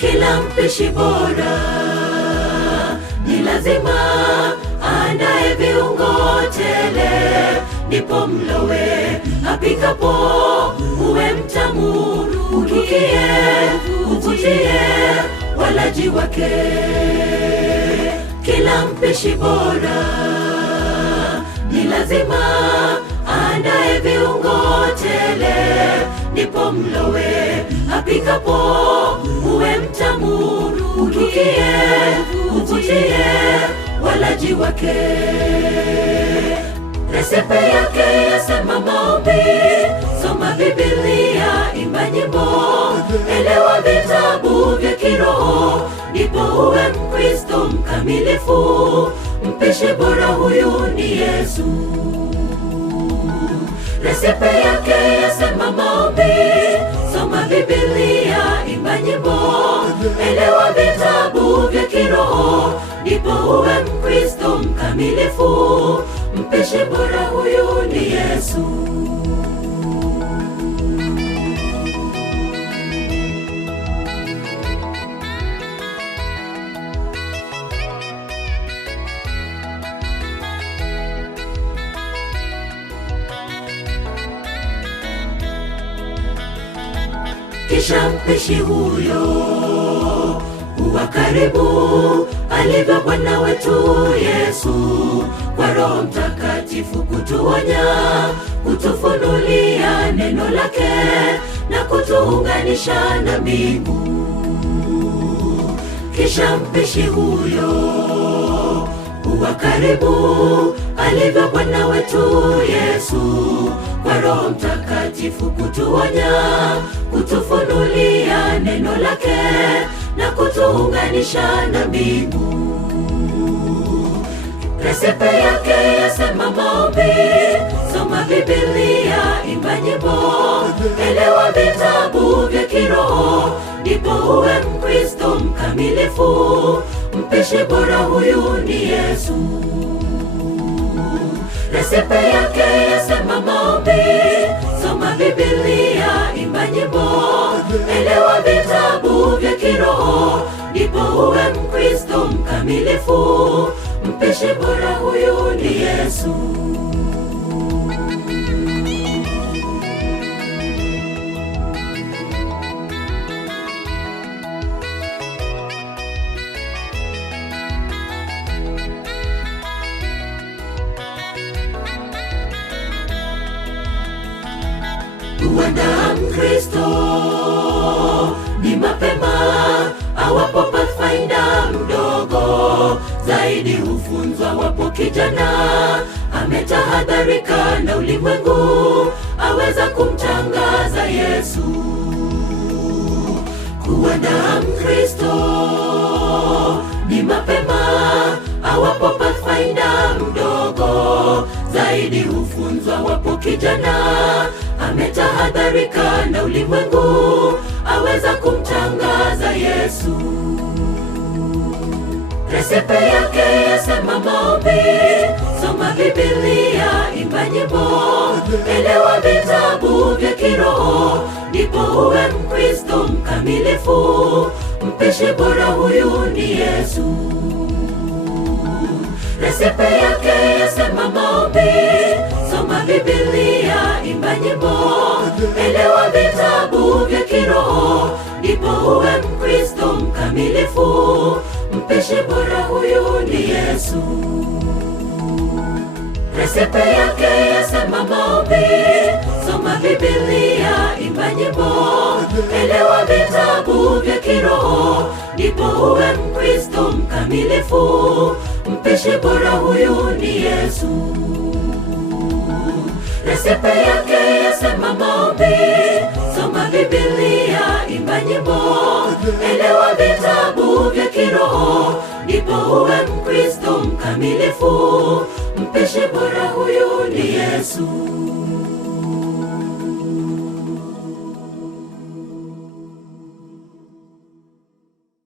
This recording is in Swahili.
Kila mpishi bora ni lazima aandae viungo tele, ndipo mlowe apikapo uwe mtamu, uvutie walaji wake. Kila mpishi bora ni lazima aandae viungo tele, ndipo mlowe apikapo uwe mtamu, uvutie walaji wake. Resepe yake yasema maombi, soma Biblia, imba nyimbo, elewa vitabu vya kiroho, ndipo uwe Mkristo mkamilifu. Mpishi bora huyu ni Yesu. Resepe yake yasema maombi, soma Biblia, imba nyimbo, elewa vitabu vya kiroho, ndipo uwe Mkristo mkamilifu. Mpishi bora huyu ni Yesu. Kisha mpishi huyo huwa karibu alivyo Bwana wetu Yesu, kwa Roho Mtakatifu kutuonya, kutufunulia neno lake na kutuunganisha na mbingu. Kisha mpishi huyo huwa karibu alivyo Bwana wetu Yesu, kwa Roho Mtakatifu kutuonya, kutufunulia neno lake na kutuunganisha na mbingu. Resepe yake yasema maombi, soma Biblia, imba nyimbo, elewa vitabu vya kiroho, ndipo uwe Mkristo mkamilifu. Mpishi bora huyu ni Yesu. Resepe yake yasema maombi, soma Biblia, imba nyimbo, elewa vitabu vya kiroho, ndipo uwe Mkristo mkamilifu. Mpishi bora huyu ni Yesu. Kuandaa Mkristo ni mapema, awapo Pathfinder mdogo, zaidi hufunzwa wapo kijana ametahadharika na ulimwengu, aweza kumtangaza Yesu. Kuandaa Mkristo ni mapema, awapo Pathfinder mdogo, zaidi hufunzwa wapo kijana ametahadharika na ulimwengu, aweza kumtangaza Yesu. Resepe yake yasema maombi, soma Biblia, imba nyimbo, elewa vitabu vya kiroho, ndipo uwe Mkristo mkamilifu. Mpishi bora huyu ni Yesu. Resepe yake yasema maombi, soma Biblia, imba nyimbo, elewa vitabu vya kiroho, ndipo uwe Mkristo mkamilifu. Mpishi bora huyu ni Yesu. Resepe yake yasema maombi, soma Biblia, imba nyimbo, elewa vitabu vya kiroho, ndipo uwe Mkristo mkamilifu. Mpishi bora huyu ni Yesu. Resepe yake yasema maombi, soma Biblia, imba nyimbo, elewa vitabu vya kiroho, ndipo uwe Mkristo mkamilifu. Mpishi bora huyu ni Yesu.